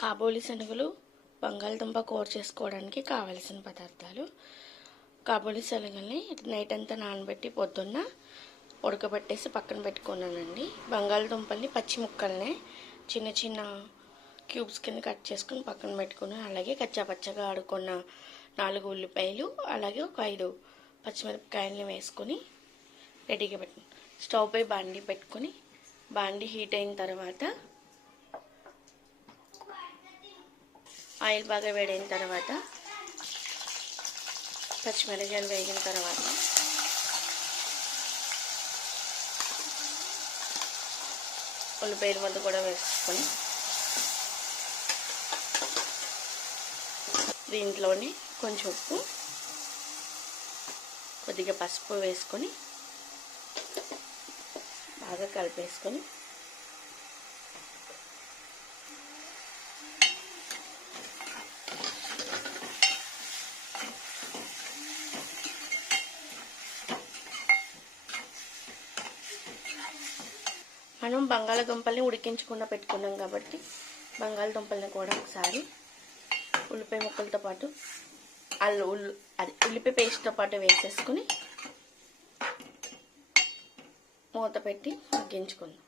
కాబోలి శనగలు బంగాళదుంప కూర చేసుకోవడానికి కావలసిన పదార్థాలు. కాబోలి శనగల్ని నైట్ అంతా నానబెట్టి పొద్దున్న ఉడకబెట్టేసి పక్కన పెట్టుకున్నానండి. బంగాళదుంపల్ని పచ్చి ముక్కల్ని చిన్న చిన్న క్యూబ్స్ కింద కట్ చేసుకుని పక్కన పెట్టుకున్నాను. అలాగే కచ్చాపచ్చగా ఆడుకున్న 4 ఉల్లిపాయలు, అలాగే ఒక 5 పచ్చిమిరపకాయలని వేసుకొని రెడీగా పెట్టాను. స్టవ్ పై బాండీ పెట్టుకొని బాండీ హీట్ అయిన తర్వాత ఆయిల్ బాగా వేడైన తర్వాత పచ్చిమిరపకాయలు వేగిన తర్వాత ఉల్లిపాయల ముద్ద కూడా వేసుకొని దీంట్లోనే కొంచెం ఉప్పు, కొద్దిగా పసుపు వేసుకొని బాగా కలిపేసుకొని మనం బంగాళదుంపల్ని ఉడికించకుండా పెట్టుకున్నాం కాబట్టి బంగాళదుంపల్ని కూడా ఒకసారి ఉల్లిపాయ ముక్కలతో పాటు ఉల్లిపాయ పేస్ట్తో పాటు వేసేసుకుని మూత పెట్టి ఉడికించుకుందాం.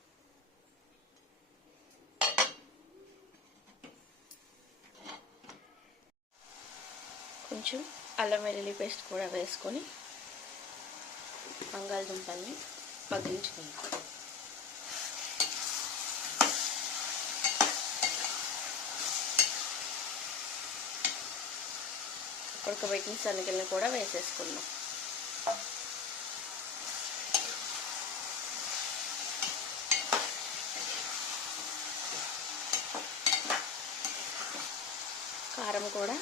కొంచెం అల్లం వెల్లుల్లి పేస్ట్ కూడా వేసుకొని బంగాళదుంపల్ని మగ్గించుకుందాం. ఉడకబెట్టిన శనగలను కూడా వేసేసుకుందాం. కారం కూడా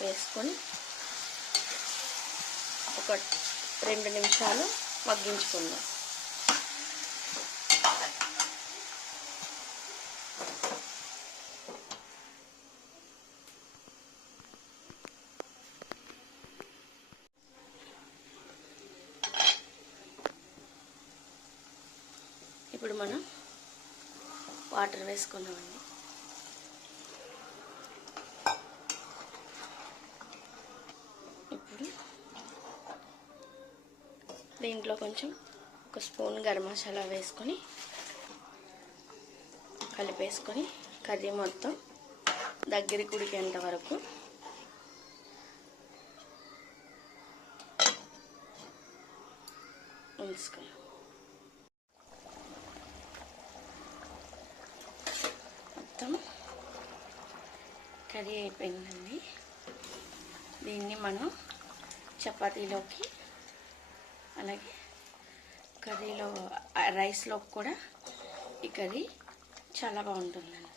వేసుకొని ఒక 2 నిమిషాలు మగ్గించుకుందాం. ఇప్పుడు మనం వాటర్ వేసుకున్నామండి. ఇప్పుడు దీంట్లో కొంచెం 1 స్పూన్ గరం మసాలా వేసుకొని కలిపేసుకొని కర్రీ మొత్తం దగ్గరికి ఉడికేంత వరకు ఉంచుకున్నాం. మొత్తం కర్రీ అయిపోయిందండి. దీన్ని మనం చపాతీలోకి అలాగే కర్రీలో రైస్లోకి కూడా ఈ కర్రీ చాలా బాగుంటుందండి.